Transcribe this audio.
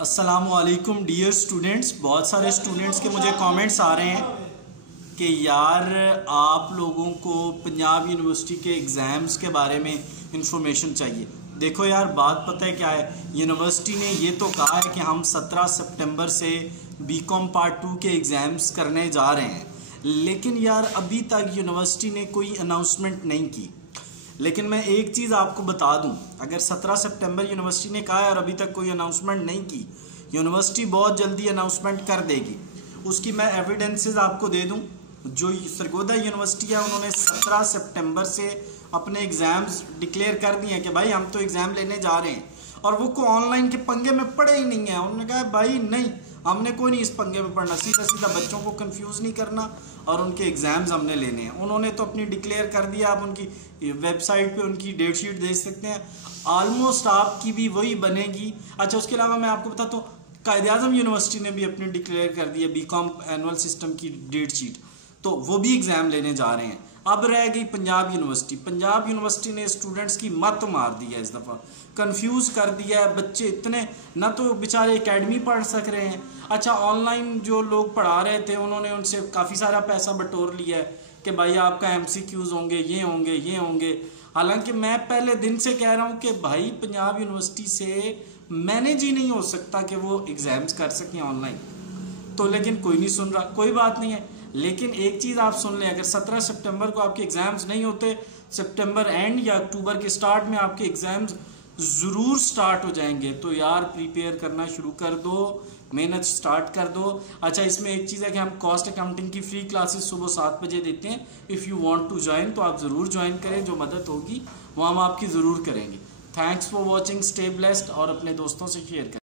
अस्सलामुअलैकुम dear students. बहुत सारे स्टूडेंट्स के मुझे कमेंट्स आ रहे हैं कि यार आप लोगों को पंजाब यूनिवर्सिटी के एग्ज़ाम्स के बारे में इंफॉर्मेशन चाहिए। देखो यार, बात पता है क्या है, यूनिवर्सिटी ने ये तो कहा है कि हम 17 सितंबर से बीकॉम पार्ट 2 के एग्ज़ाम्स करने जा रहे हैं, लेकिन यार अभी तक यूनिवर्सिटी ने कोई अनाउंसमेंट नहीं की। लेकिन मैं एक चीज़ आपको बता दूं, अगर 17 सितंबर यूनिवर्सिटी ने कहा है और अभी तक कोई अनाउंसमेंट नहीं की, यूनिवर्सिटी बहुत जल्दी अनाउंसमेंट कर देगी। उसकी मैं एविडेंसेस आपको दे दूं। जो सरगोदा यूनिवर्सिटी है, उन्होंने 17 सितंबर से अपने एग्ज़ाम्स डिक्लेयर कर दिए हैं कि भाई हम तो एग्ज़ाम लेने जा रहे हैं, और वो को ऑनलाइन के पंगे में पड़े ही नहीं है। उन्होंने कहा भाई नहीं, हमने कोई नहीं इस पंगे में पढ़ना, सीधा सीधा बच्चों को कंफ्यूज नहीं करना और उनके एग्ज़ाम्स हमने लेने हैं। उन्होंने तो अपनी डिक्लेयर कर दिया। आप उनकी वेबसाइट पे उनकी डेट शीट देख सकते हैं, ऑलमोस्ट आपकी भी वही बनेगी। अच्छा, उसके अलावा मैं आपको बताता हूँ, कायद-ए-आज़म यूनिवर्सिटी ने भी अपनी डिक्लेयर कर दी है बीकॉम एनुअल सिस्टम की डेट शीट, तो वो भी एग्ज़ाम लेने जा रहे हैं। अब रह गई पंजाब यूनिवर्सिटी। पंजाब यूनिवर्सिटी ने स्टूडेंट्स की मत मार दी है, इस दफ़ा कंफ्यूज कर दिया है। बच्चे इतने ना तो बेचारे एकेडमी पढ़ सक रहे हैं। अच्छा, ऑनलाइन जो लोग पढ़ा रहे थे उन्होंने उनसे काफ़ी सारा पैसा बटोर लिया है कि भाई आपका MCQs होंगे, ये होंगे, ये होंगे। हालांकि मैं पहले दिन से कह रहा हूँ कि भाई पंजाब यूनिवर्सिटी से मैनेज ही नहीं हो सकता कि वो एग्ज़ाम्स कर सकें ऑनलाइन, तो लेकिन कोई नहीं सुन रहा। कोई बात नहीं है, लेकिन एक चीज़ आप सुन लें, अगर 17 सितंबर को आपके एग्ज़ाम्स नहीं होते, सितंबर एंड या अक्टूबर के स्टार्ट में आपके एग्ज़ाम्स ज़रूर स्टार्ट हो जाएंगे। तो यार प्रिपेयर करना शुरू कर दो, मेहनत स्टार्ट कर दो। अच्छा, इसमें एक चीज़ है कि हम कॉस्ट अकाउंटिंग की फ्री क्लासेस सुबह 7 बजे देते हैं। If you want to join तो आप ज़रूर ज्वाइन करें, जो मदद होगी वो हम आपकी ज़रूर करेंगे। Thanks for watching, stay blessed और अपने दोस्तों से शेयर करें।